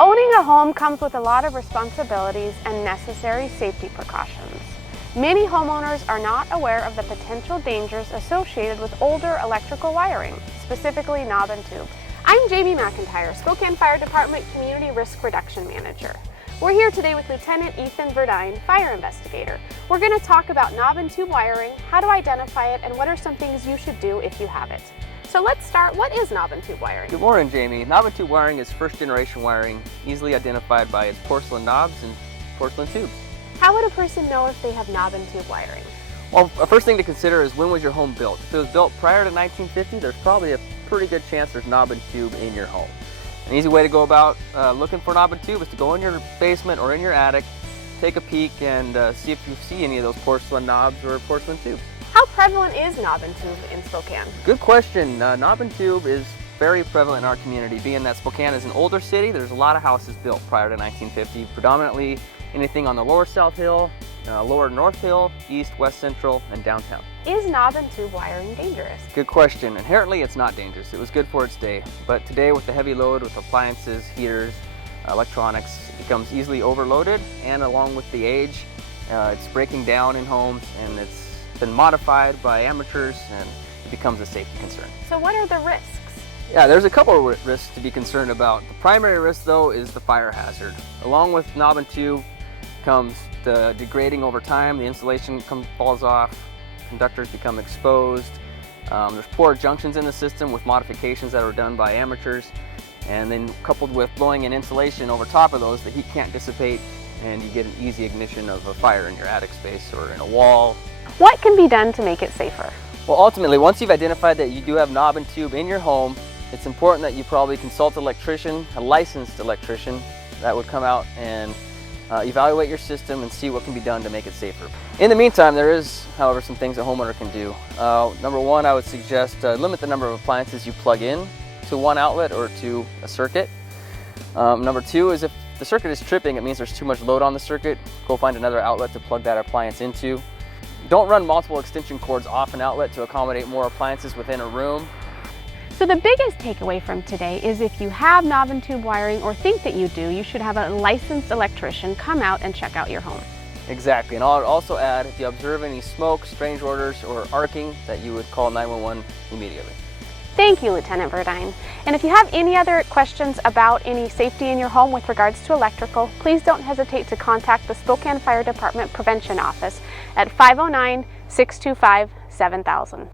Owning a home comes with a lot of responsibilities and necessary safety precautions. Many homeowners are not aware of the potential dangers associated with older electrical wiring, specifically knob and tube. I'm Jamie McIntyre, Spokane Fire Department Community Risk Reduction Manager. We're here today with Lieutenant Ethan Verdine, Fire Investigator. We're going to talk about knob and tube wiring, how to identify it, and what are some things you should do if you have it. So let's start. What is knob and tube wiring? Good morning, Jamie. Knob and tube wiring is first generation wiring, easily identified by its porcelain knobs and porcelain tubes. How would a person know if they have knob and tube wiring? Well, the first thing to consider is when was your home built. If it was built prior to 1950, there's probably a pretty good chance there's knob and tube in your home. An easy way to go about looking for knob and tube is to go in your basement or in your attic, take a peek, and see if you see any of those porcelain knobs or porcelain tubes. How prevalent is knob and tube in Spokane? Good question. Knob and tube is very prevalent in our community. Being that Spokane is an older city, there's a lot of houses built prior to 1950, predominantly anything on the lower South Hill, lower North Hill, East, West Central, and downtown. Is knob and tube wiring dangerous? Good question. Inherently, it's not dangerous. It was good for its day. But today, with the heavy load with appliances, heaters, electronics, it becomes easily overloaded, and along with the age, it's breaking down in homes, and it's been modified by amateurs, and it becomes a safety concern. So what are the risks? Yeah, there's a couple of risks to be concerned about. The primary risk, though, is the fire hazard. Along with knob and tube comes the degrading over time. The insulation falls off, conductors become exposed. There's poor junctions in the system with modifications that were done by amateurs, and then coupled with blowing in insulation over top of those, the heat can't dissipate, and you get an easy ignition of a fire in your attic space or in a wall. What can be done to make it safer? Well, ultimately, once you've identified that you do have knob and tube in your home, it's important that you probably consult an electrician, a licensed electrician, that would come out and evaluate your system and see what can be done to make it safer. In the meantime, there is, however, some things a homeowner can do. Number one, I would suggest limit the number of appliances you plug in to one outlet or to a circuit. Number two is if the circuit is tripping, it means there's too much load on the circuit. Go find another outlet to plug that appliance into. Don't run multiple extension cords off an outlet to accommodate more appliances within a room. So the biggest takeaway from today is if you have knob and tube wiring or think that you do, you should have a licensed electrician come out and check out your home. Exactly, and I'll also add, if you observe any smoke, strange odors, or arcing, that you would call 911 immediately. Thank you, Lieutenant Verdine. And if you have any other questions about any safety in your home with regards to electrical, please don't hesitate to contact the Spokane Fire Department Prevention Office at 509-625-7000.